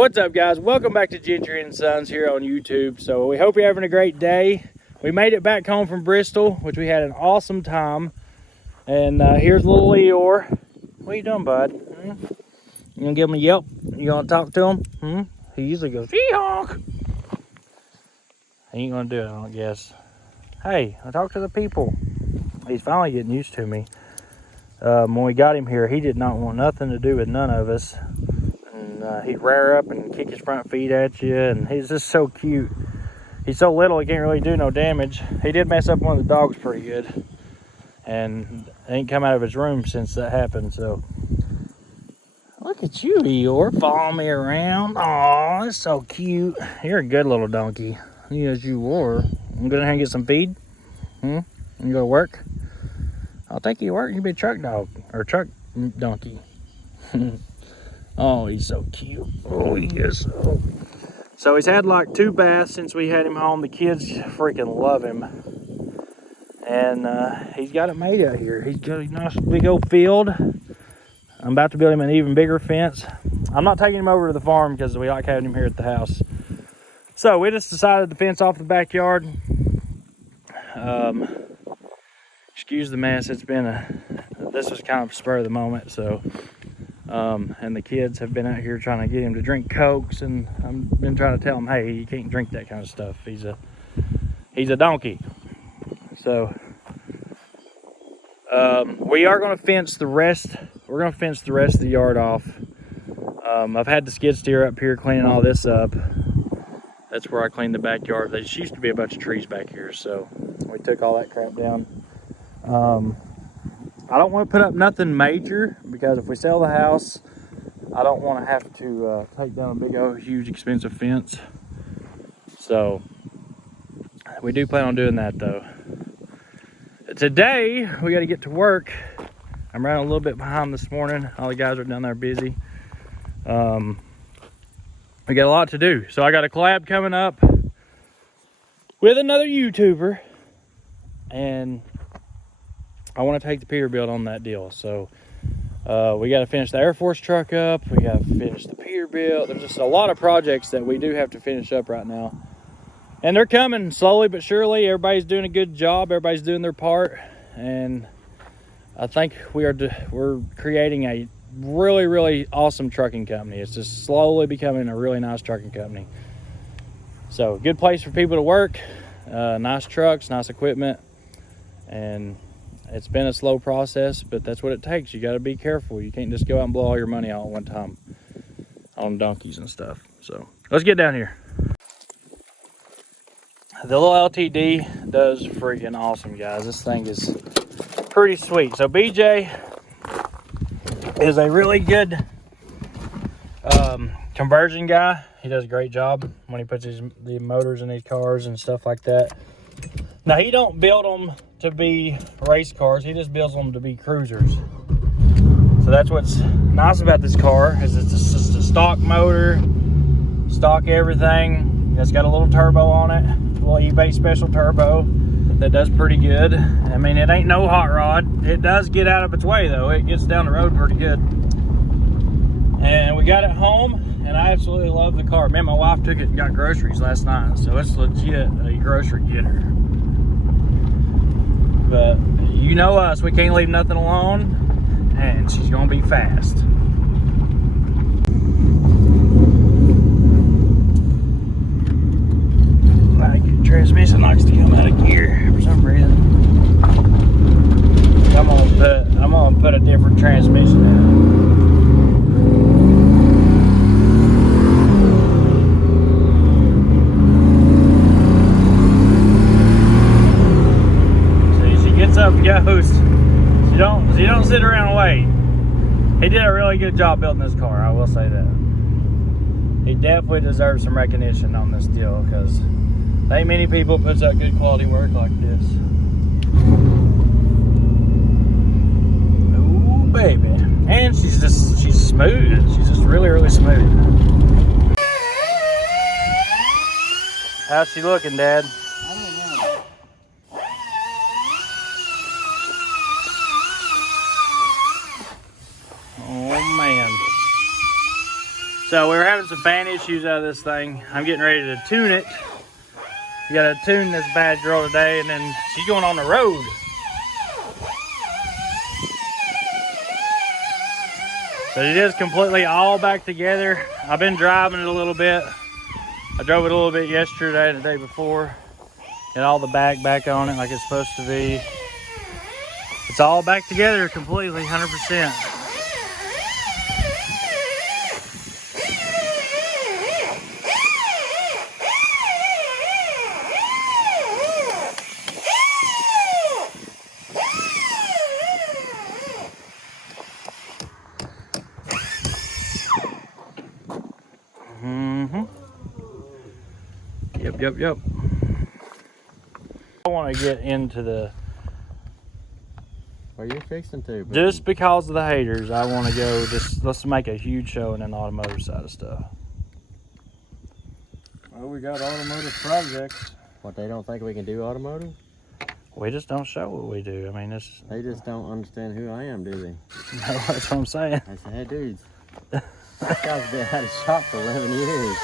What's up, guys? Welcome back to Gentry and Sons here on YouTube. So we hope you're having a great day. We made it back home from Bristol, which we had an awesome time. And here's little Leor. What are you doing, bud? You gonna give him a yelp? You gonna talk to him? He usually goes, "Yee-honk." He ain't gonna do it, I don't guess. Hey, I talk to the people. He's finally getting used to me. When we got him here, he did not want nothing to do with none of us. And he'd rear up and kick his front feet at you, and he's just so cute. He's so little, he can't really do no damage. He did mess up one of the dogs pretty good, and he ain't come out of his room since that happened. So look at you, Eeyore, following me around. Aw, that's so cute. You're a good little donkey. Yes, you are. I'm gonna go and get some feed. You go to work? I'll take you to work. You be a truck dog or truck donkey. Oh, he's so cute. Oh, he is so he's had like 2 baths since we had him home. The kids freaking love him. And he's got it made out here. He's got a nice big old field. I'm about to build him an even bigger fence. I'm not taking him over to the farm because we like having him here at the house. So we just decided to fence off the backyard. Excuse the mess. This was kind of spur of the moment. So and the kids have been out here trying to get him to drink Cokes, and I've been trying to tell him, hey, you can't drink that kind of stuff. He's a donkey. So we are going to fence the rest. We're going to fence the rest of the yard off. I've had the skid steer up here cleaning all this up. That's where I cleaned the backyard. There used to be a bunch of trees back here, so we took all that crap down. I don't want to put up nothing major, because if we sell the house, I don't want to have to take down a big old huge expensive fence. So we do plan on doing that though. Today we got to get to work. I'm running a little bit behind this morning. All the guys are down there busy. We got a lot to do. So I got a collab coming up with another YouTuber, and I want to take the Peterbilt on that deal. So we got to finish the Air Force truck up. We got to finish the Peterbilt. There's just a lot of projects that we do have to finish up right now. And they're coming slowly but surely. Everybody's doing a good job. Everybody's doing their part. And I think we're creating a really, really awesome trucking company. It's just slowly becoming a really nice trucking company. So good place for people to work. Nice trucks, nice equipment. And it's been a slow process, but that's what it takes. You got to be careful. You can't just go out and blow all your money out at one time on donkeys and stuff. So let's get down here. The little LTD does freaking awesome, guys. This thing is pretty sweet. So BJ is a really good conversion guy. He does a great job when he puts the motors in these cars and stuff like that. Now, he don't build them to be race cars. He just builds them to be cruisers. So that's what's nice about this car, is it's just a stock motor, stock everything. It's got a little turbo on it, a little eBay special turbo that does pretty good. I mean, it ain't no hot rod. It does get out of its way though. It gets down the road pretty good. And we got it home, and I absolutely love the car. Man, my wife took it and got groceries last night, so it's legit a grocery getter. But you know us, we can't leave nothing alone, and she's gonna be fast. My transmission likes to come out of gear for some reason. I'm gonna put a different transmission in. Up goes. You don't sit around and wait. He did a really good job building this car, I will say that. He definitely deserves some recognition on this deal, because there ain't many people puts out good quality work like this. Ooh, baby. And she's smooth. She's just really, really smooth. How's she looking, Dad? So we were having some fan issues out of this thing. I'm getting ready to tune it. We gotta tune this bad girl today, and then she's going on the road. So it is completely all back together. I've been driving it a little bit. I drove it a little bit yesterday and the day before. Got all the back on it like it's supposed to be. It's all back together completely, 100%. Yep. I want to get into the... Are you fixing to? Buddy? Just because of the haters, I want to go let's make a huge show in the automotive side of stuff. Well, we got automotive projects. What, they don't think we can do automotive? We just don't show what we do. I mean, they just don't understand who I am, do they? No, that's what I'm saying. I said, hey, dudes, this guy's been out of shop for 11 years.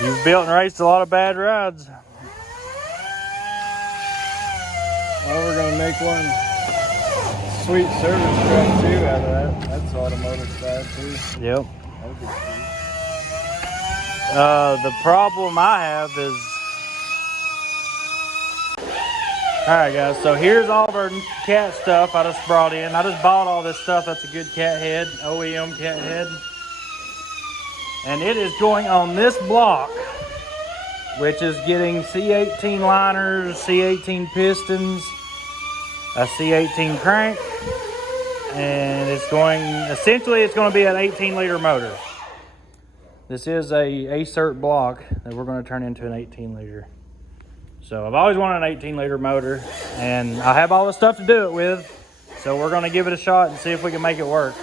You've built and raced a lot of bad rides. Well, we're gonna make one sweet service truck too out of that. That's automotive side too. Yep. That'd be sweet. The problem I have is... Alright guys, so here's all of our cat stuff I just brought in. I just bought all this stuff. That's a good cat head, OEM cat head. And it is going on this block, which is getting C18 liners, C18 pistons, a C18 crank, and it's going, essentially it's going to be an 18-liter motor. This is a ACERT block that we're going to turn into an 18-liter. So I've always wanted an 18-liter motor, and I have all the stuff to do it with, so we're going to give it a shot and see if we can make it work.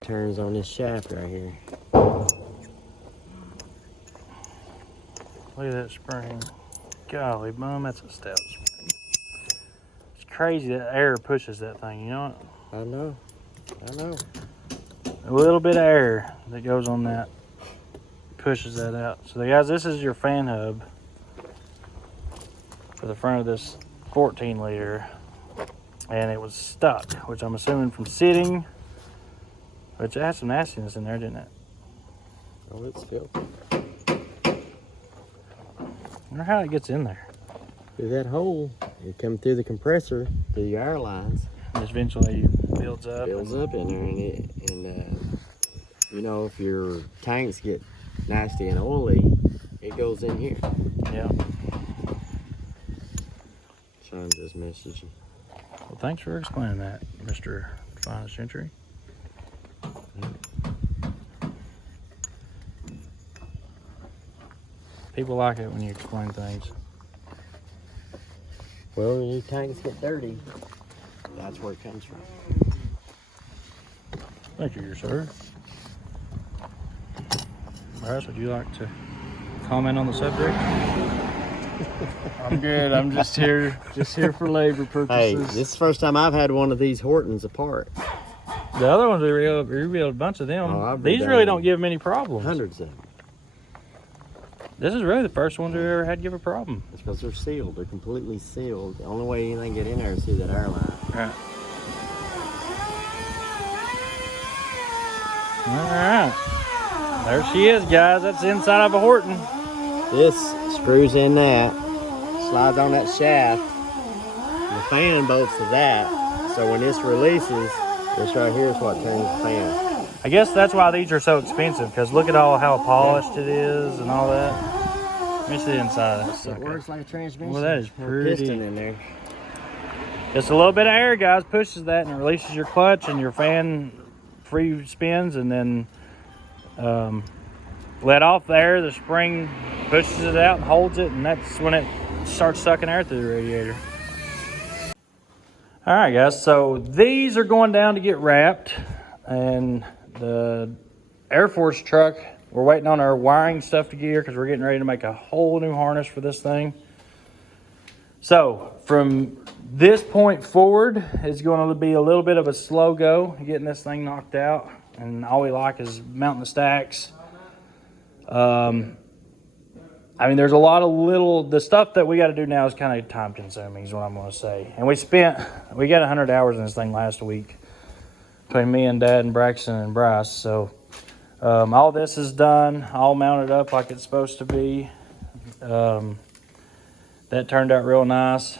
Turns on this shaft right here. Look at that spring. Golly, bum, that's a stout spring. It's crazy that air pushes that thing, you know what? I know. A little bit of air that goes on that pushes that out. So guys, this is your fan hub for the front of this 14-liter. And it was stuck, which I'm assuming from sitting, which it had some nastiness in there, didn't it? Oh, it's filthy. I wonder how it gets in there. Through that hole, it comes through the compressor, through your air lines. Just eventually builds up. Builds up in there, and you know, if your tanks get nasty and oily, it goes in here. Yeah. Sean just messaged you. Well, thanks for explaining that, Mr. Finest Gentry. People like it when you explain things. Well, when your tanks get dirty, that's where it comes from. Thank you, sir. Bryce, would you like to comment on the subject? I'm good. I'm just here for labor purposes. Hey, this is the first time I've had one of these Hortons apart. The other ones, we rebuilt a bunch of them. Oh, These really don't give them any problems. Hundreds of them. This is really the first one we ever had give a problem. It's because they're sealed. They're completely sealed. The only way anything get in there is through that airline. Right. All right. There she is, guys. That's the inside of a Horton. This screws in that, slides on that shaft, and the fan bolts to that. So when this releases, this right here is what turns the fan. I guess that's why these are so expensive, because look at how polished it is and all that. Let me see the inside of that It sucker. works like a transmission. Well, that is pretty. Piston in there. Just a little bit of air, guys, pushes that and it releases your clutch and your fan free spins, and then let off the air, the spring pushes it out and holds it, and that's when it starts sucking air through the radiator. All right, guys, so these are going down to get wrapped, and the Air Force truck, we're waiting on our wiring stuff to get here because we're getting ready to make a whole new harness for this thing. So from this point forward, it's going to be a little bit of a slow go getting this thing knocked out. and all we like is mounting the stacks. I mean, there's a lot of the stuff that we got to do now is kind of time consuming is what I'm going to say. And we got 100 hours in this thing last week between me and Dad and Braxton and Bryce. So all this is done, all mounted up like it's supposed to be. That turned out real nice.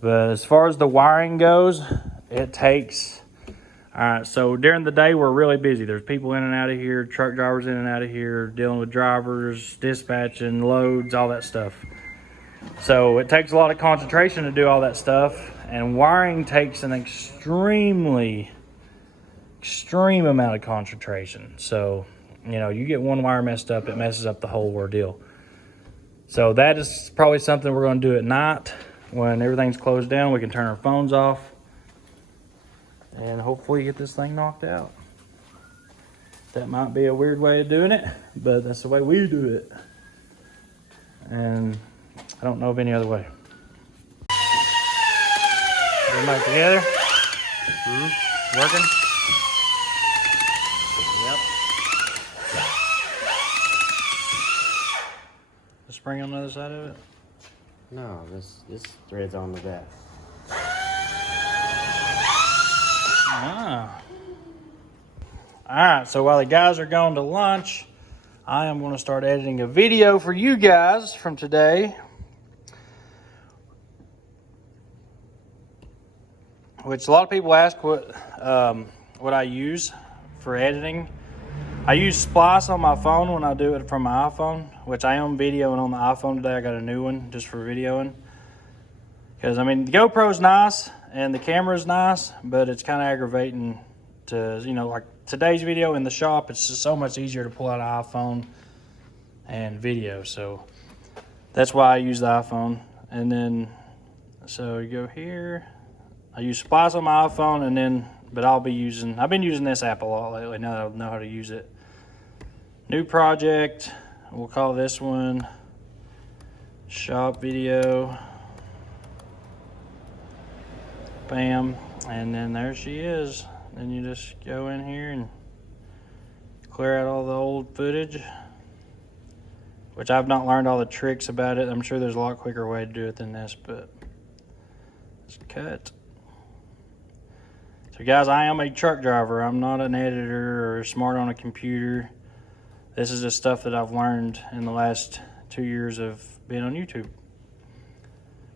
But as far as the wiring goes, it takes... All right, so during the day, we're really busy. There's people in and out of here, truck drivers in and out of here, dealing with drivers, dispatching, loads, all that stuff. So it takes a lot of concentration to do all that stuff, and wiring takes an extreme amount of concentration. So, you know, you get one wire messed up, it messes up the whole ordeal. So that is probably something we're going to do at night when everything's closed down. We can turn our phones off and hopefully get this thing knocked out. That might be a weird way of doing it, but that's the way we do it. And I don't know of any other way. Get them back together. Working. Yep. The spring on the other side of it? No, this thread's on the back. Ah. All right, so while the guys are going to lunch, I am going to start editing a video for you guys from today. Which a lot of people ask what I use for editing. I use Splice on my phone when I do it from my iPhone, which I am videoing on the iPhone today. I got a new one just for videoing. Because, I mean, the GoPro's nice and the camera's nice, but it's kind of aggravating to, you know, like today's video in the shop, it's just so much easier to pull out an iPhone and video. So that's why I use the iPhone. And then, so you go here. I use Splice on my iPhone, and then, but I've been using this app a lot lately now that I know how to use it. New project, we'll call this one Shop Video. Bam, and then there she is. Then you just go in here and clear out all the old footage, which I've not learned all the tricks about it. I'm sure there's a lot quicker way to do it than this, but just cut. So guys, I am a truck driver. I'm not an editor or smart on a computer. This is just stuff that I've learned in the last 2 years of being on YouTube.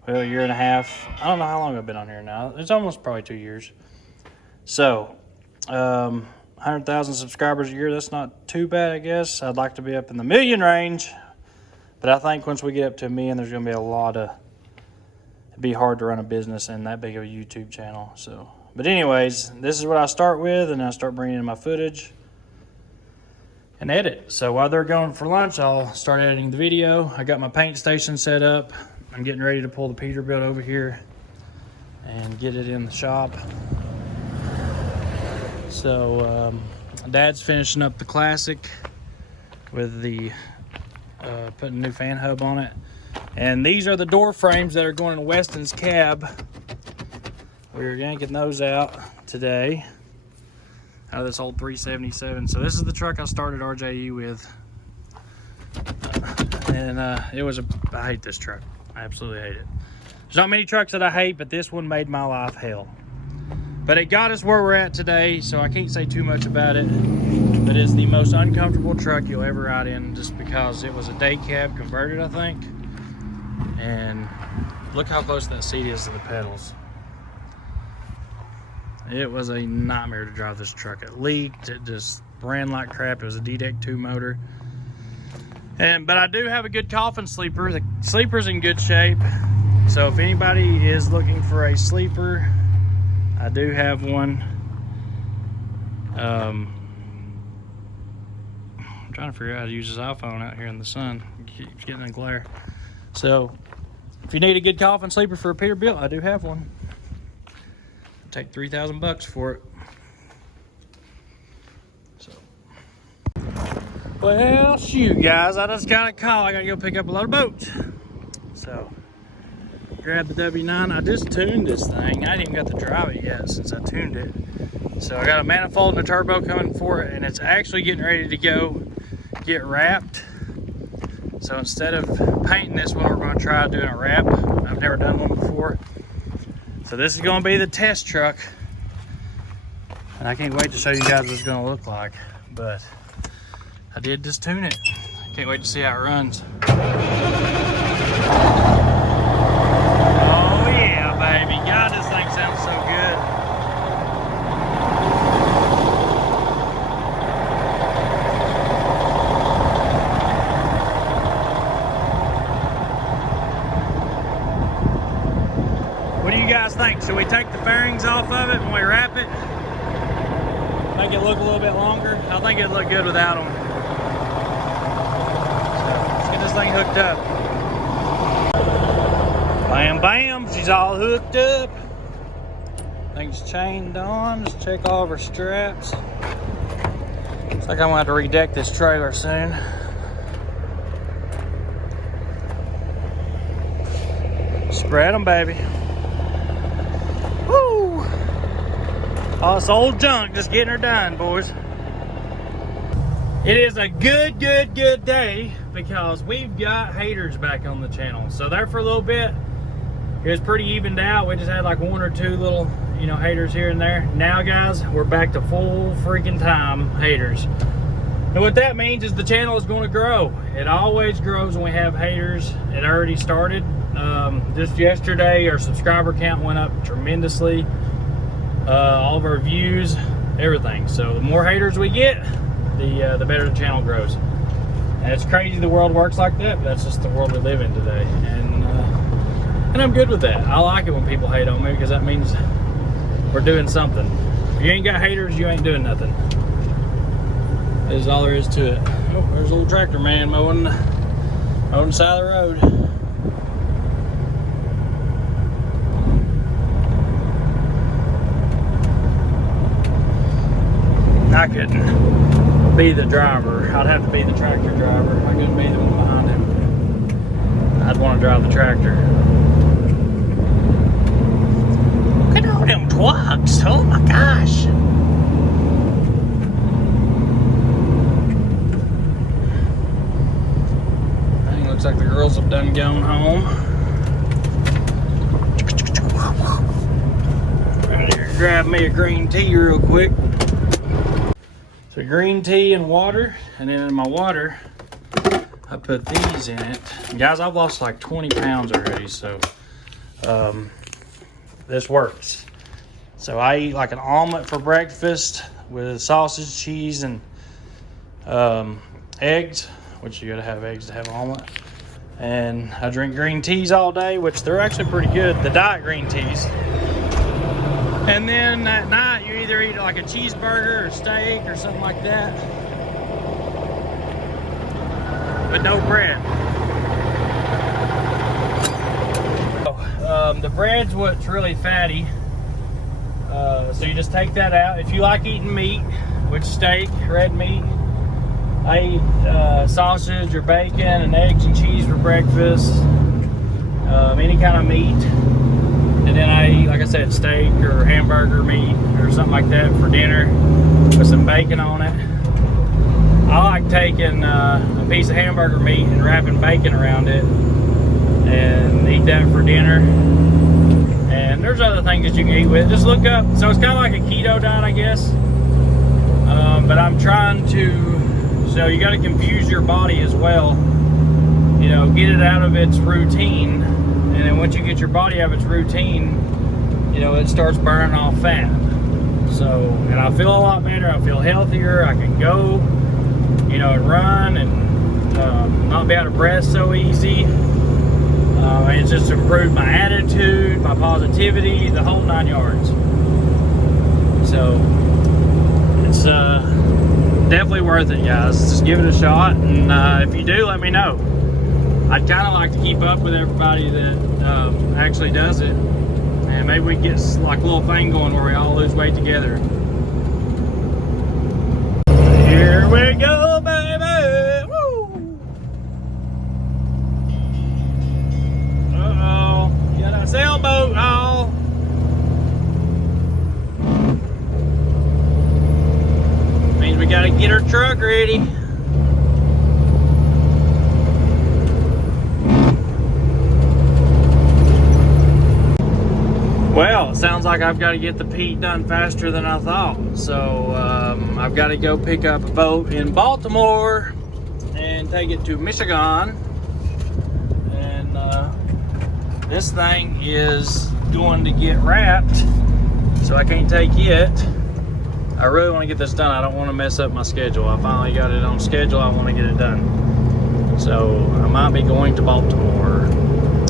Well, a year and a half. I don't know how long I've been on here now. It's almost probably 2 years. So, 100,000 subscribers a year, that's not too bad, I guess. I'd like to be up in the million range. But I think once we get up to a million, there's going to be it'd be hard to run a business and that big of a YouTube channel. So, but anyways, this is what I start with, and I start bringing in my footage and edit. So while they're going for lunch, I'll start editing the video. I got my paint station set up. I'm getting ready to pull the Peterbilt over here and get it in the shop. So Dad's finishing up the Classic with the putting a new fan hub on it. And these are the door frames that are going in Weston's cab. We're yanking those out today out of this old 377. So this is the truck I started RJE with. And I hate this truck. I absolutely hate it. There's not many trucks that I hate, but this one made my life hell. But it got us where we're at today, so I can't say too much about it. But it's the most uncomfortable truck you'll ever ride in, just because it was a day cab converted, I think. And look how close that seat is to the pedals. It was a nightmare to drive this truck. It leaked, it just ran like crap. It was a D-Deck 2 motor. But I do have a good coffin sleeper. The sleeper's in good shape. So if anybody is looking for a sleeper, I do have one. I'm trying to figure out how to use this iPhone out here in the sun. It keeps getting a glare. So if you need a good coffin sleeper for a Peterbilt, I do have one. I'll take $3,000 for it. Well, shoot, guys, I just got a call. I gotta go pick up a load of boats. So, Grab the W9. I just tuned this thing. I ain't even got to drive it yet since I tuned it. So I got a manifold and a turbo coming for it, and it's actually getting ready to go get wrapped. So instead of painting this one, we're going to try doing a wrap. I've never done one before. So this is going to be the test truck. And I can't wait to show you guys what it's going to look like. But I did just tune it. Can't wait to see how it runs. Oh yeah, baby. God, this thing sounds so good. What do you guys think? Should we take the fairings off of it when we wrap it? Make it look a little bit longer? I think it'd look good without them. Let's get this thing hooked up. Bam, bam, she's all hooked up. Thing's chained on. Just check all of her straps. Looks like I'm gonna have to redeck this trailer soon. Spread them, baby. Woo! All this old junk just getting her done, boys. It is a good day because we've got haters back on the channel. So there for a little bit, it was pretty evened out. We just had like one or two little, you know, haters here and there. Now, guys, we're back to full freaking time haters. And what that means is the channel is going to grow. It always grows when we have haters. It already started. Just yesterday, our subscriber count went up tremendously. All of our views, everything. So the more haters we get, the better the channel grows. And it's crazy the world works like that, but that's just the world we live in today. And I'm good with that. I like it when people hate on me because that means we're doing something. If you ain't got haters, you ain't doing nothing. That is all there is to it. Oh, there's a little tractor man mowing the side of the road. I couldn't be the driver. I'd have to be the tractor driver. I couldn't be the one behind him. I'd want to drive the tractor. Look at all them trucks. Oh my gosh. I think it looks like the girls have done gone home. Right here, grab me a green tea real quick. So green tea and water, and then in my water, I put these in it. Guys, I've lost like 20 pounds already, so this works. So I eat like an omelet for breakfast with sausage, cheese, and eggs, which you gotta have eggs to have an omelet. And I drink green teas all day, which they're actually pretty good, the diet green teas. And then at night, you either eat like a cheeseburger or steak or something like that. But no bread. The bread's what's really fatty. So you just take that out. If you like eating meat, which steak, red meat, I eat sausage or bacon and eggs and cheese for breakfast. Any kind of meat. And then I eat, like I said, steak or hamburger meat or something like that for dinner with some bacon on it. I like taking a piece of hamburger meat and wrapping bacon around it and eat that for dinner. And there's other things that you can eat with. Just look up. So it's kind of like a keto diet, I guess. But I'm trying to, so you got to confuse your body as well. You know, get it out of its routine. And then once you get your body out of its routine, you know, it starts burning off fat. So, and I feel a lot better. I feel healthier. I can go, you know, and run and not be out of breath so easy. It's just improved my attitude, my positivity, the whole 9 yards. So, it's definitely worth it, guys. Just give it a shot. And if you do, let me know. I'd kind of like to keep up with everybody that actually does it, and maybe we can get like a little thing going where we all lose weight together. Here we go, baby! Woo! Uh-oh, gotta truck ready. Well, it sounds like I've got to get the Pete done faster than I thought. So I've got to go pick up a boat in Baltimore and take it to Michigan. And this thing is going to get wrapped, so I can't take it. I really want to get this done. I don't want to mess up my schedule. I finally got it on schedule. I want to get it done. So I might be going to Baltimore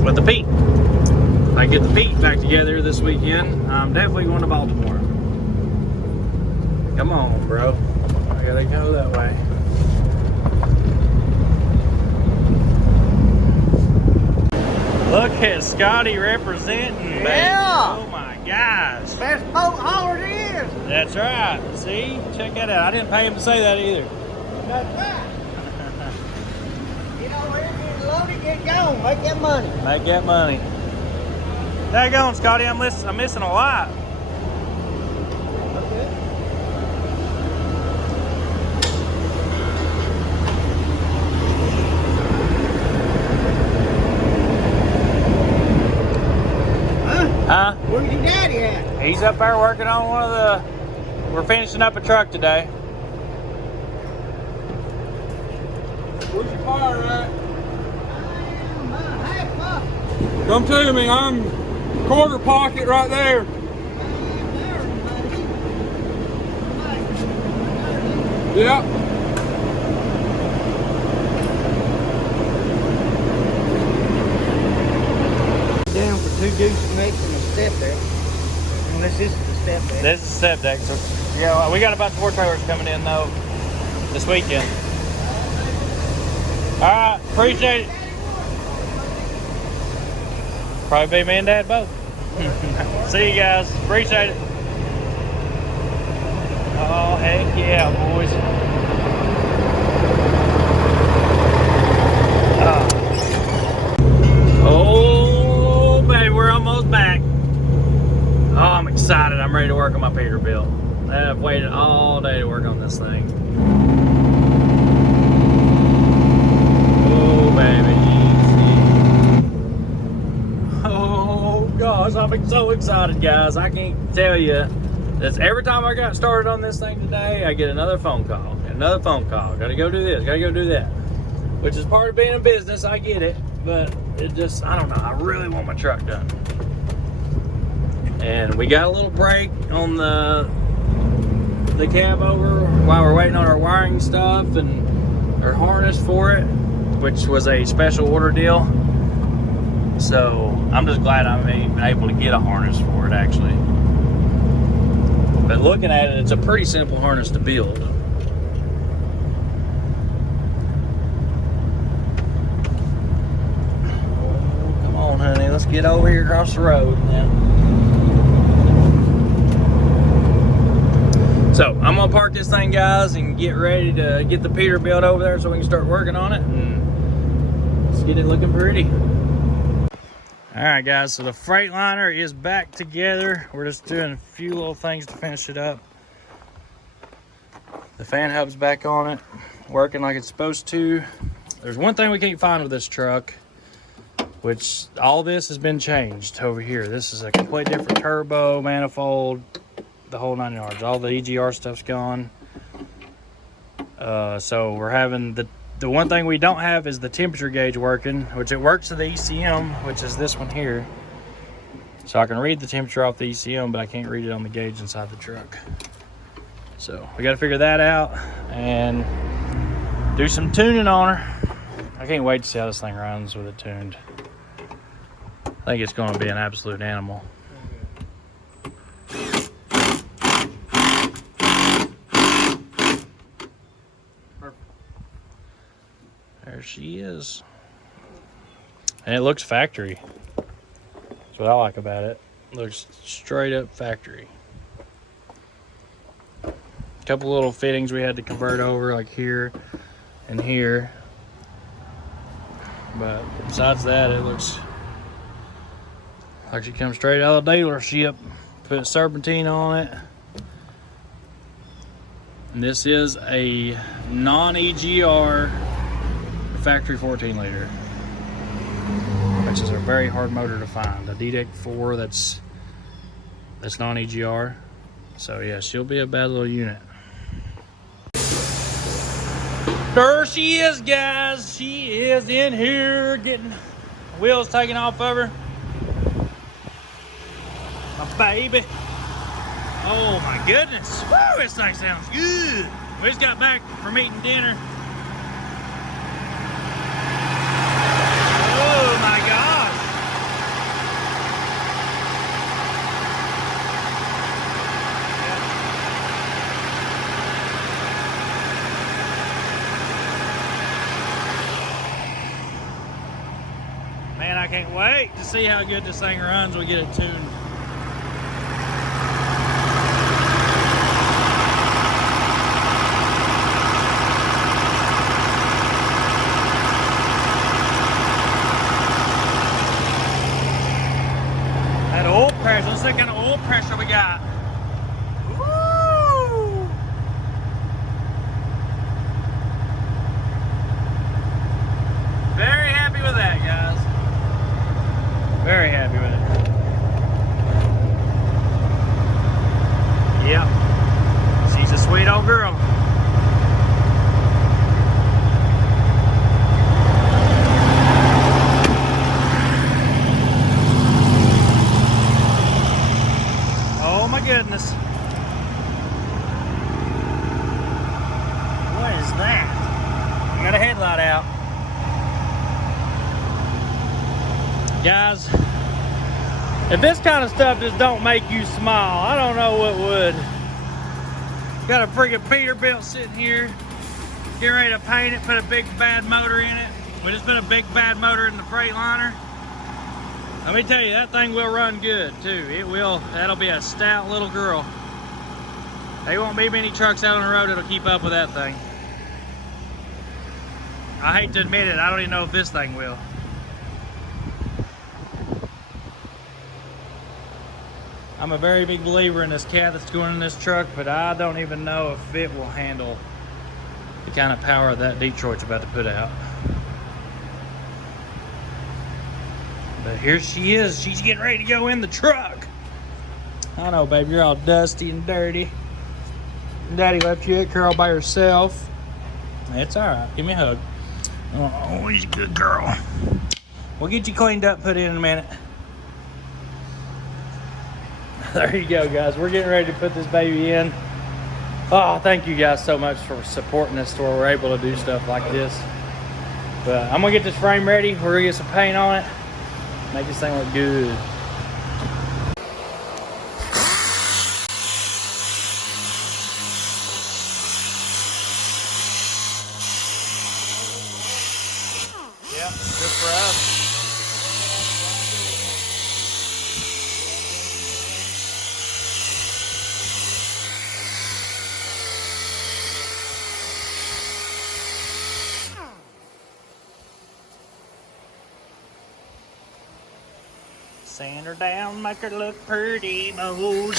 with the Pete. If I get the Pete back together this weekend, I'm definitely going to Baltimore. Come on, bro. I gotta go that way. Look at Scotty representing, baby. Yeah. Oh my gosh. Best boat hauler there is. That's right. See? Check that out. I didn't pay him to say that either. That's right. Get over here, get loaded, get going. Make that money. Make that money. There you going, Scotty. I'm missing a lot. Huh? Where's your daddy at? He's up there working on one of the... We're finishing up a truck today. Where's your fire at? Half up. Come to me. I'm quarter pocket right there. Yep. Down for 2 deuces mates and a step there. And this is the step there. This is the step deck. So, yeah, well, we got a bunch more trailers coming in, though, this weekend. All right, appreciate it. Probably be me and Dad both. See you guys. Appreciate it. Oh, heck yeah, boys. Oh, baby, we're almost back. Oh, I'm excited. I'm ready to work on my Peterbilt. I've waited all day to work on this thing. Oh, baby. Oh, gosh. I'm so excited, guys. I can't tell you. That's every time I got started on this thing today, I get another phone call. Another phone call. Got to go do this. Got to go do that. Which is part of being a business. I get it. But it just, I don't know. I really want my truck done. And we got a little break on the cab over while we're waiting on our wiring stuff and our harness for it, which was a special order deal. So I'm just glad I'm even able to get a harness for it, actually. But looking at it, it's a pretty simple harness to build. Come on, honey, let's get over here across the road now. So I'm gonna park this thing, guys, and get ready to get the Peterbilt over there so we can start working on it and let's get it looking pretty. All right, guys, so the Freightliner is back together. We're just doing a few little things to finish it up. The fan hub's back on it, working like it's supposed to. There's one thing we can't find with this truck, which all this has been changed over here. This is a completely different turbo, manifold, the whole 9 yards. All the EGR stuff's gone. So we're having the one thing we don't have is the temperature gauge working, which it works to the ECM, which is this one here. So I can read the temperature off the ECM, but I can't read it on the gauge inside the truck. So we got to figure that out and do some tuning on her. I can't wait to see how this thing runs with it tuned. I think it's going to be an absolute animal. There she is. And it looks factory. That's what I like about it. It looks straight up factory. A couple little fittings we had to convert over, like here and here. But besides that, it looks like she comes straight out of the dealership. Put serpentine on it. And this is a non-EGR factory 14 liter, which is a very hard motor to find. A DDEC 4 that's non-EGR. So yeah, she'll be a bad little unit. There she is, guys. She is in here getting wheels taken off of her. My baby. Oh my goodness. Woo, this thing sounds good. We just got back from eating dinner. Oh my gosh. Man, I can't wait to see how good this thing runs when we get it tuned. That oil pressure, let's see what kind of oil pressure we got. Woo! Very happy with that, guys. Very happy with it. Yep. She's a sweet old girl. Oh my goodness. What is that? I got a headlight out. Guys, if this kind of stuff just don't make you smile, I don't know what would. Got a freaking Peterbilt sitting here, getting ready to paint it, put a big bad motor in it. We just put a big bad motor in the Freightliner. Let me tell you, that thing will run good too. It will, that'll be a stout little girl. There won't be many trucks out on the road that'll keep up with that thing. I hate to admit it, I don't even know if this thing will. I'm a very big believer in this cat that's going in this truck, but I don't even know if it will handle the kind of power that Detroit's about to put out. But here she is. She's getting ready to go in the truck. I know, baby, you're all dusty and dirty. Daddy left you at Carol by herself. It's all right. Give me a hug. Oh, he's a good girl. We'll get you cleaned up, put in a minute. There you go, guys. We're getting ready to put this baby in. Oh, thank you guys so much for supporting us to where we're able to do stuff like this. But I'm gonna get this frame ready. We're gonna get some paint on it. Make this thing look good. Yeah, good for us. Sand her down, make her look pretty, mold.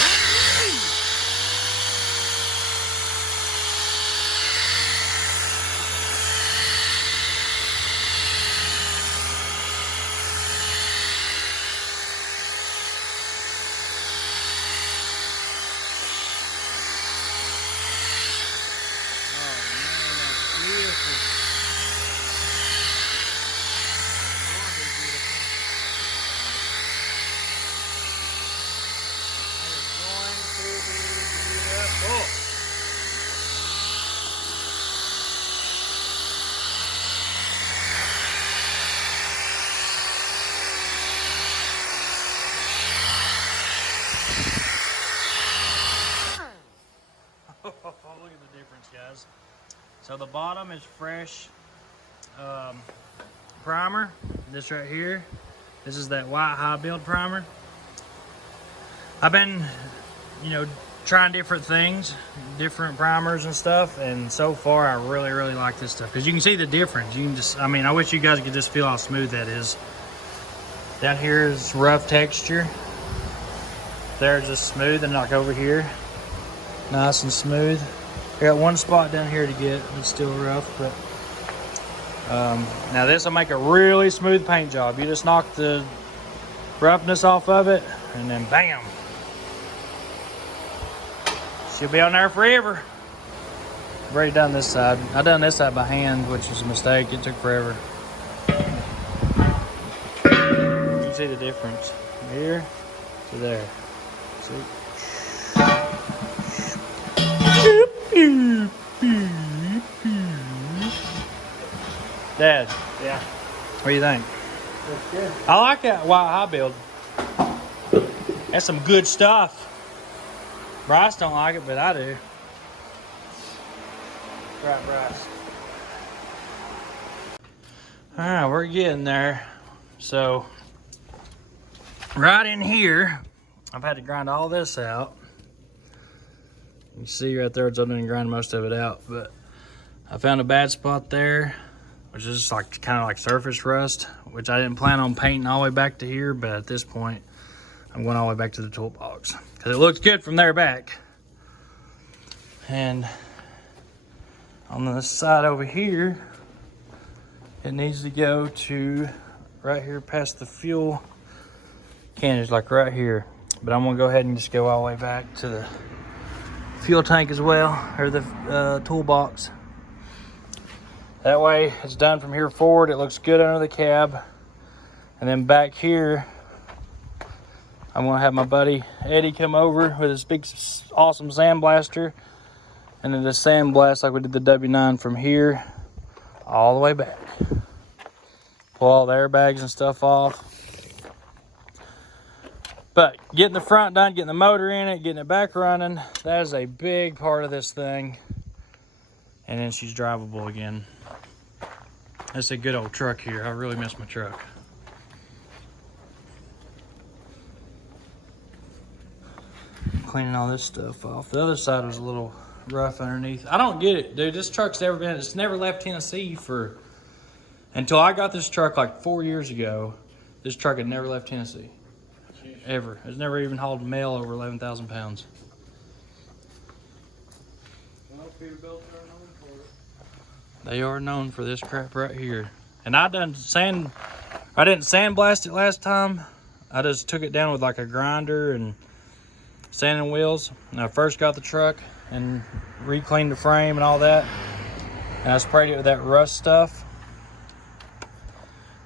Look at the difference, guys. So the bottom is fresh primer. This right here, this is that white high build primer. I've been, trying different things, different primers and stuff, and so far I really like this stuff because you can see the difference. You can just, I wish you guys could just feel how smooth that is. Down here is rough texture. There's just smooth, and like over here, nice and smooth. I got one spot down here to get. It's still rough, but now this will make a really smooth paint job. You just knock the roughness off of it, and then bam, she'll be on there forever. I've already done this side. I done this side by hand, which was a mistake. It took forever. You can see the difference from here to there. See? Dad. Yeah. What do you think? That's good. I like that white high build. That's some good stuff. Bryce don't like it, but I do. Right, Bryce. All right, we're getting there. So, right in here, I've had to grind all this out. You see right there, I didn't grind most of it out, but I found a bad spot there, which is like kind of like surface rust, which I didn't plan on painting all the way back to here, but at this point, I'm going all the way back to the toolbox because it looks good from there back. And on this side over here, it needs to go to right here past the fuel cannons, like right here. But I'm gonna go ahead and just go all the way back to the fuel tank as well, or the toolbox. That way it's done from here forward. It looks good under the cab. And then back here, I'm gonna have my buddy Eddie come over with his big awesome sandblaster and then just sandblast like we did the W9 from here all the way back. Pull all the airbags and stuff off. But getting the front done, getting the motor in it, getting it back running, that is a big part of this thing. And then she's drivable again. It's a good old truck here. I really miss my truck. Cleaning all this stuff off. The other side was a little rough underneath. I don't get it, dude. This truck's it's never left Tennessee until I got this truck like 4 years ago. This truck had never left Tennessee. Ever. It's never even hauled mail over 11,000 pounds. Well, Peterbilt are known for it. They are known for this crap right here. And I didn't sandblast it last time. I just took it down with like a grinder and sanding wheels. And I first got the truck and re-cleaned the frame and all that. And I sprayed it with that rust stuff.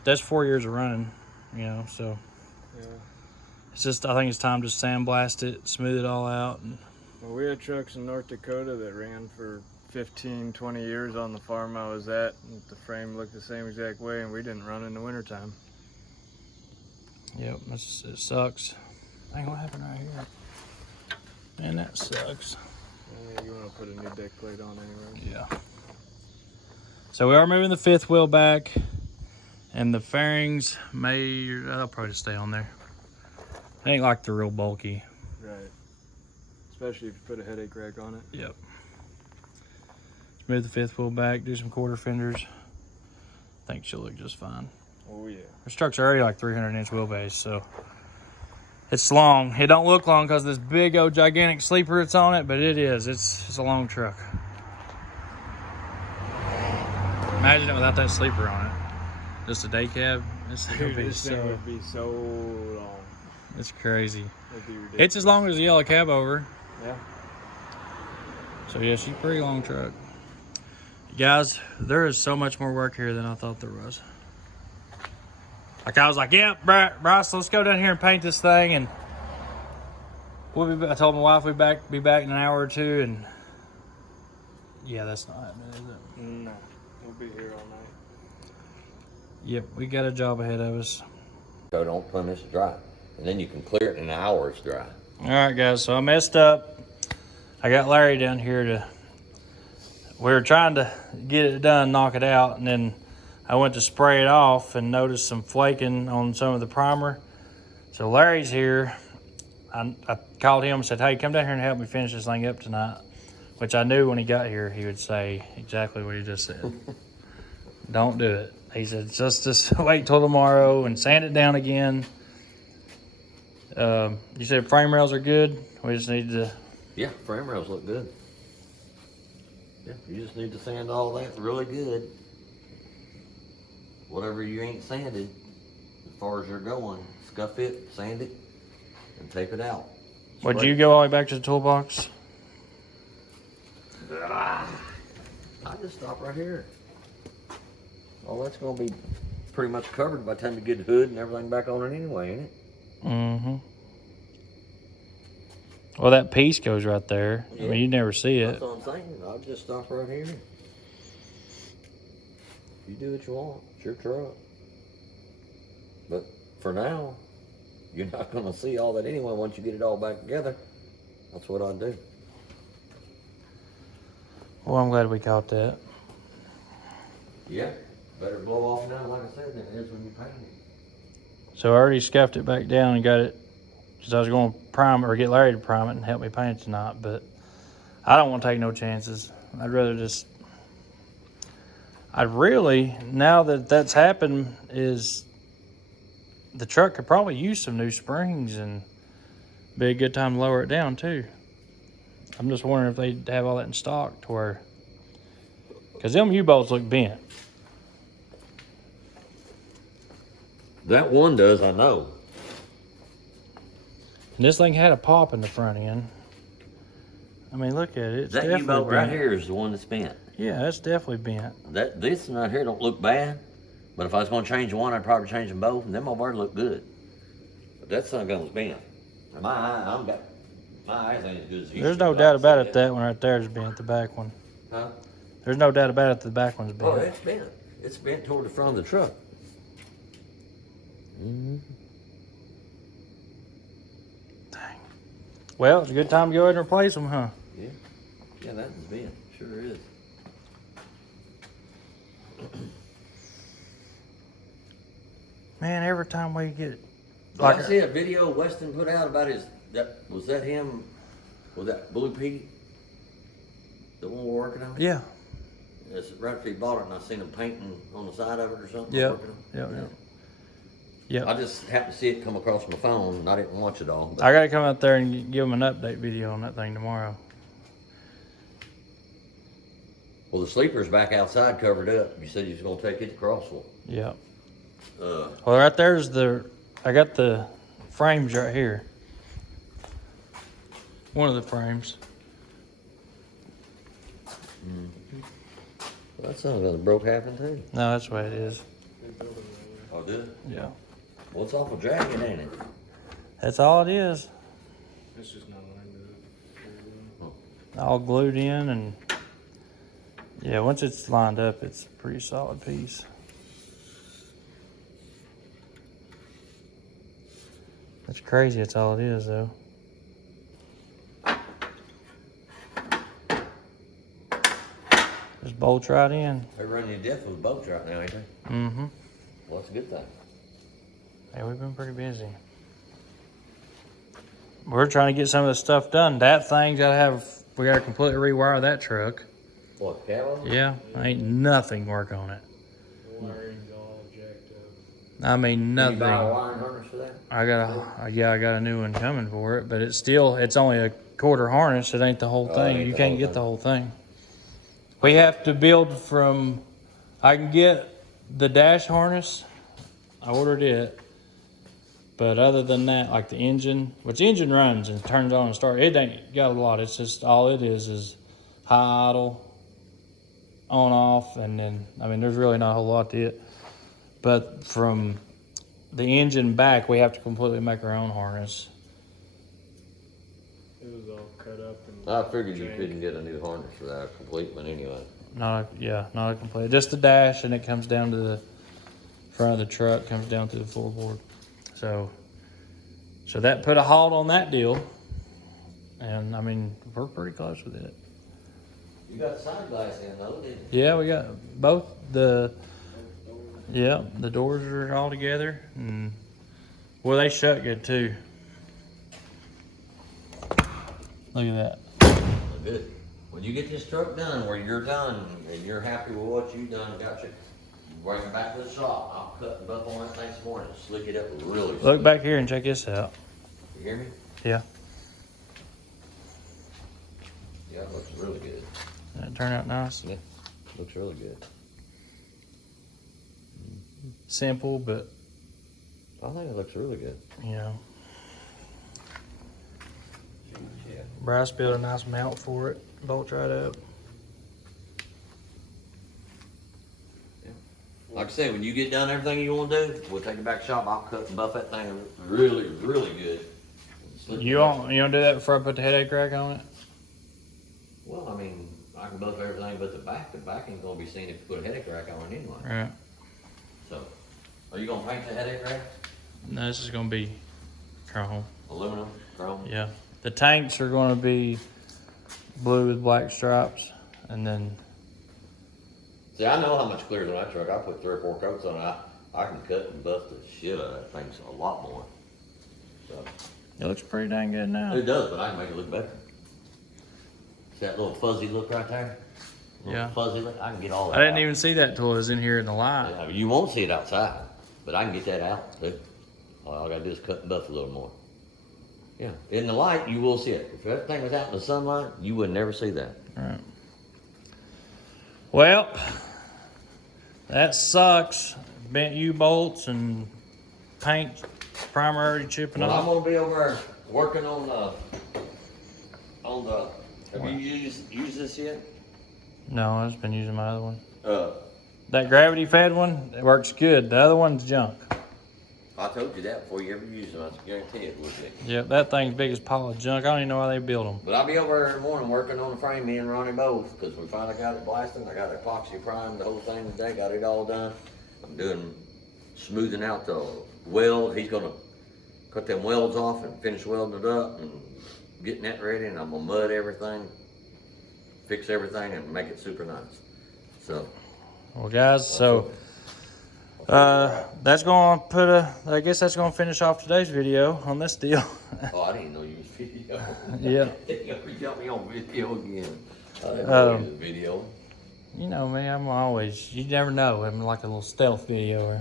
That's 4 years of running, you know, so. Yeah. It's just, I think it's time to sandblast it, smooth it all out. Well, we had trucks in North Dakota that ran for 15, 20 years on the farm I was at. And the frame looked the same exact way, and we didn't run in the wintertime. Yep, it sucks. Dang, what happened right here? Man, that sucks. Yeah, you want to put a new deck plate on anyway. Yeah. So we are moving the fifth wheel back, and the fairings they'll probably stay on there. They ain't like they're real bulky. Right. Especially if you put a headache rack on it. Yep. Let's move the fifth wheel back, do some quarter fenders. I think she'll look just fine. Oh yeah. This truck's already like 300-inch wheelbase, so it's long. It don't look long because this big old gigantic sleeper it's on it, but it is. It's a long truck. Imagine it without that sleeper on it. Just a day cab. This thing would be so long. It's crazy. It'd be ridiculous. It's as long as the yellow cab over. Yeah. So yeah, she's a pretty long truck. Guys, there is so much more work here than I thought there was. Like I was like, yeah, Bryce, let's go down here and paint this thing, and I told my wife we'd be back in an hour or two, and yeah, that's not happening, is it? No, we'll be here all night. Yep, we got a job ahead of us. So don't finish dry. And then you can clear it in an hour's dry. All right, guys, so I messed up. I got Larry down here we were trying to get it done, knock it out, and then I went to spray it off and noticed some flaking on some of the primer. So Larry's here. I called him and said, hey, come down here and help me finish this thing up tonight, which I knew when he got here he would say exactly what he just said. Don't do it. He said, just wait till tomorrow and sand it down again. You said frame rails are good. We just need to. Yeah, frame rails look good. Yeah, you just need to sand all that really good. Whatever you ain't sanded, as far as you're going, scuff it, sand it, and tape it out. Would Spray you it. go all the way back to the toolbox? I just stop right here. Oh, that's gonna be pretty much covered by the time you get the hood and everything back on it anyway, ain't it? Mm-hmm. Well, that piece goes right there. I Yeah. mean, you never see That's it. what I'm saying. I'll just stop right here. You do what you want. It's your truck. But for now, you're not gonna see all that anyway once you get it all back together. That's what I do. Well, I'm glad we caught that. Yeah. Better blow off now, like I said, than it is when you paint it. So I already scuffed it back down and got it, because I was going to prime it or get Larry to prime it and help me paint it tonight, but I don't want to take no chances. I'd rather just, now that that's happened, is the truck could probably use some new springs and be a good time to lower it down too. I'm just wondering if they have all that in stock to where, because them U-bolts look bent. That one does, I know. And this thing had a pop in the front end. I mean, look at it. It's That definitely U-bolt right bent. here is the one that's bent. Yeah, that's definitely bent. This one right here don't look bad, but if I was gonna change one, I'd probably change them both, and them over there look good. But that son gun's bent. And my eyes ain't as good as you. There's no doubt about it. That one right there is bent. The back one. Huh? There's no doubt about it. The back one's bent. Oh, it's bent. It's bent toward the front of the truck. Mm-hmm. Dang. Well, it's a good time to go ahead and replace them, huh? Yeah. Yeah, that one's bent. Sure is. Man, every time we get Did I see a video Weston put out about was that him with that Blue Pete? The one we're working on? yeah, It's right after he bought it and I seen him painting on the side of it or something. yeah, working on it. yeah. I just happened to see it come across my phone and I didn't watch it all. But I gotta come out there and give them an update video on that thing tomorrow. well, the sleeper's back outside covered up. You said you was gonna take it to Crossville. Yeah. Uh, Well, right there's I got the frames right here. One of the frames. well, that son gun broke half in two. No, that's the way it is. Oh, did it? Yeah. Well, it's awful dragging, ain't it? That's all it is. It's just not lined up. All glued in, and yeah, once it's lined up, it's a pretty solid piece. That's crazy. That's all it is, though. Just bolts right in. They're running you to death with boats right now, ain't they? Mm-hmm. Well, that's a good thing. Yeah, we've been pretty busy. We're trying to get some of the stuff done. That thing's we gotta completely rewire that truck. What, cattle? Yeah, ain't nothing work on it. The wiring's all jacked up. I mean, Did nothing. you buy a wiring harness for that? I got a new one coming for it, but it's only a quarter harness. It ain't the whole Oh, it thing. ain't You the can't whole get thing. the whole thing. We have to build from, I can get the dash harness. I ordered it. But other than that, like the engine, which engine runs and turns on and starts, it ain't got a lot. It's just all it is high idle, on off, and then, I mean, there's really not a whole lot to it. But from the engine back, we have to completely make our own harness. It was all cut up and I figured you janked. couldn't get a new harness for that, a complete one anyway. Not a complete, just the dash, and it comes down to the front of the truck, comes down to the floorboard. So that put a halt on that deal. And I mean, we're pretty close with it. You got side glass in though, didn't you? Yeah, we got both the doors are all together, and well, they shut good too. Look at that. Good. When you get this truck done, where you're done, and you're happy with what you've done, gotcha. Bring it back to the shop. I'll cut the buff on that thing this morning, slick it up really Look slick. back here and check this out. You hear me? Yeah. Yeah, it looks really good. That turned out nice. Yeah, looks really good. Simple, but I think it looks really good. you know, Yeah. Bryce built a nice mount for it. Bolts right up. Like I said, when you get done everything you want to do, we'll take it back to shop. I'll cut and buff that thing really, really good. You don't do that before I put the headache rack on it? Well, I mean, I can buff everything but the back. The back ain't gonna be seen if you put a headache rack on it anyway. Right. So, are you gonna paint the headache rack? No, this is gonna be chrome. Aluminum, chrome? Yeah. The tanks are gonna be blue with black stripes, and then See, I know how much clears on that truck. I put 3 or 4 coats on it. I can cut and buff the shit out of that thing a lot more. So, it looks pretty dang good now. it does, but I can make it look better. See that little fuzzy look right there? Yeah. Fuzzy look. I can get all that I didn't out. even see that till it was in here in the light. Yeah, you won't see it outside, but I can get that out too. All I gotta do is cut and buff a little more. Yeah, in the light, you will see it. If everything was out in the sunlight, you would never see that. All right. Well, that sucks. Bent U-bolts and paint primer already chipping Well, I'm off. gonna be over there working on the. Have you used this yet? No, I've just been using my other one. Uh, That gravity fed one, it works good. The other one's junk. I told you that before you ever used them. I guarantee it would be. Yep, that thing's big as pile of junk. I don't even know why they built them. But I'll be over there in the morning working on the frame, me and Ronnie both, because we finally got it blasting. I got the epoxy primed, the whole thing today, got it all done. I'm doing, smoothing out the weld. He's gonna cut them welds off and finish welding it up and getting that ready, and I'm gonna mud everything, fix everything, and make it super nice. So. Well, guys, so that's going to I guess that's going to finish off today's video on this deal. Oh, I didn't know you was video. Yeah. You got me on video again. I didn't know you was video. You know me, I'm always, you never know. I'm like a little stealth video.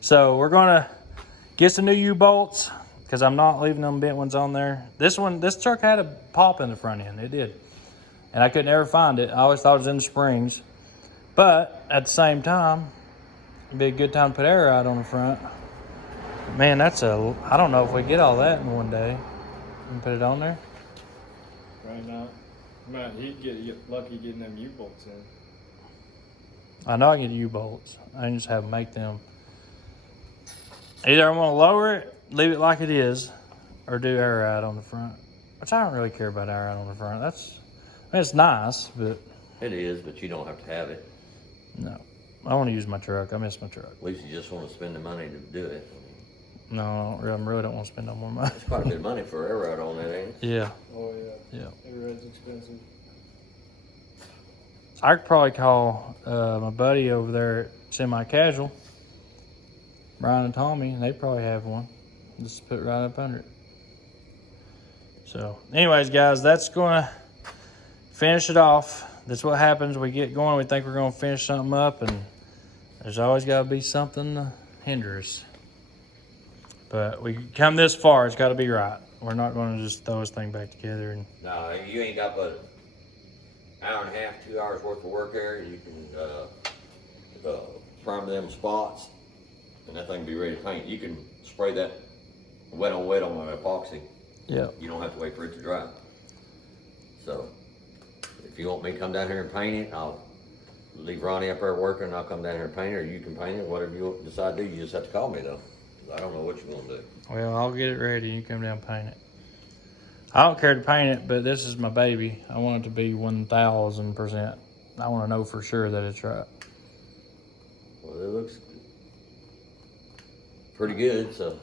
So we're going to get some new U-bolts because I'm not leaving them bent ones on there. This truck had a pop in the front end. It did. And I could never find it. I always thought it was in the springs. But at the same time, it'd be a good time to put air out on the front. Man, I don't know if we get all that in one day and put it on there. Right now, he'd get lucky getting them U-bolts in. I know I can get U-bolts. I can just have them make them. Either I want to lower it, leave it like it is, or do air out on the front. Which I don't really care about air out on the front. It's nice, but It is, but you don't have to have it. no. I want to use my truck. I miss my truck. At least you just want to spend the money to do it. No, I really don't want to spend no more money. It's quite a bit of money for air out on that, ain't it? Yeah, Oh yeah. yeah. Everybody's expensive. I could probably call my buddy over there at Semi Casual, Brian and Tommy, and they probably have one. Just put it right up under it. So, anyways, guys, that's going to finish it off. That's what happens. We get going. We think we're going to finish something up, and there's always got to be something to hinder us. But we come this far, it's got to be right. We're not going to just throw this thing back together. And No, you ain't got but an hour and a half, 2 hours worth of work there. You can prime them spots, and that thing will be ready to paint. You can spray that wet on an epoxy. yeah, You don't have to wait for it to dry. So, if you want me to come down here and paint it, I'll leave Ronnie up there working, and I'll come down here and paint it, or you can paint it, whatever you decide to do. You just have to call me, though. I don't know what you're going to do. well, I'll get it ready. You come down and paint it. I don't care to paint it, but this is my baby. I want it to be 1,000%. I want to know for sure that it's right. Well, it looks pretty good, so.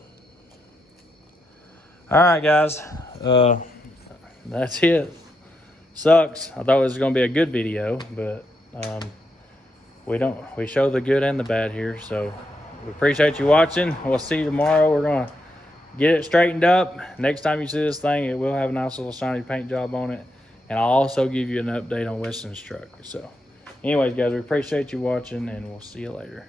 All right, guys. That's it. Sucks. I thought it was going to be a good video, but we show the good and the bad here. So we appreciate you watching. We'll see you tomorrow. We're going to get it straightened up. Next time you see this thing, it will have a nice little shiny paint job on it. And I'll also give you an update on Weston's truck. So anyways, guys, we appreciate you watching, and we'll see you later.